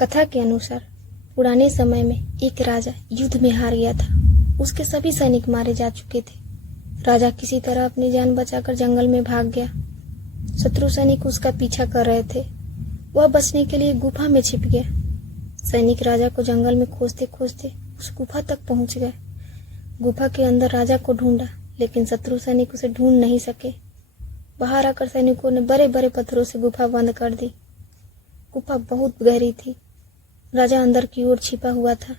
कथा के अनुसार पुराने समय में एक राजा युद्ध में हार गया था। उसके सभी सैनिक मारे जा चुके थे। राजा किसी तरह अपनी जान बचाकर जंगल में भाग गया। शत्रु सैनिक उसका पीछा कर रहे थे। वह बचने के लिए गुफा में छिप गया। सैनिक राजा को जंगल में खोजते खोजते उस गुफा तक पहुंच गए। गुफा के अंदर राजा को ढूंढा, लेकिन शत्रु सैनिक उसे ढूंढ नहीं सके। बाहर आकर सैनिकों ने बड़े बड़े पत्थरों से गुफा बंद कर दी। गुफा बहुत गहरी थी। राजा अंदर की ओर छिपा हुआ था।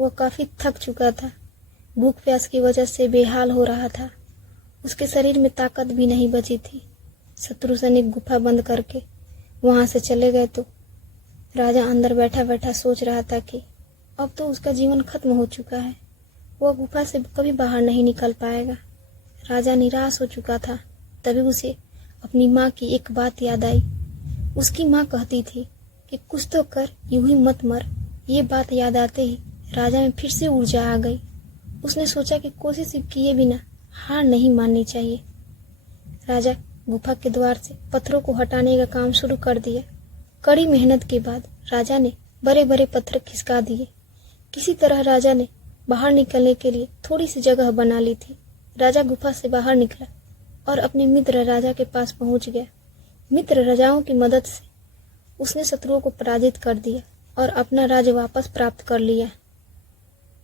वह काफी थक चुका था। भूख प्यास की वजह से बेहाल हो रहा था। उसके शरीर में ताकत भी नहीं बची थी। शत्रु सैनिक गुफा बंद करके वहां से चले गए तो राजा अंदर बैठा बैठा सोच रहा था कि अब तो उसका जीवन खत्म हो चुका है। वह गुफा से कभी बाहर नहीं निकल पाएगा। राजा निराश हो चुका था। तभी उसे अपनी माँ की एक बात याद आई। उसकी माँ कहती थी कि कुछ तो कर, यूं ही मत मर। ये बात याद आते ही राजा में फिर से ऊर्जा आ गई। उसने सोचा कि कोशिश किए बिना हार नहीं माननी चाहिए। राजा गुफा के द्वार से पत्थरों को हटाने का काम शुरू कर दिया। कड़ी मेहनत के बाद राजा ने बड़े बड़े पत्थर खिसका दिए। किसी तरह राजा ने बाहर निकलने के लिए थोड़ी सी जगह बना ली थी। राजा गुफा से बाहर निकला और अपने मित्र राजा के पास पहुंच गया। मित्र राजाओं की मदद से उसने शत्रुओं को पराजित कर दिया और अपना राज्य वापस प्राप्त कर लिया।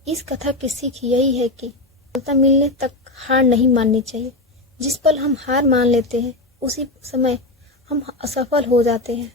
इस कथा की सीख यही है कि सफलता मिलने तक हार नहीं माननी चाहिए। जिस पल हम हार मान लेते हैं, उसी समय हम असफल हो जाते हैं।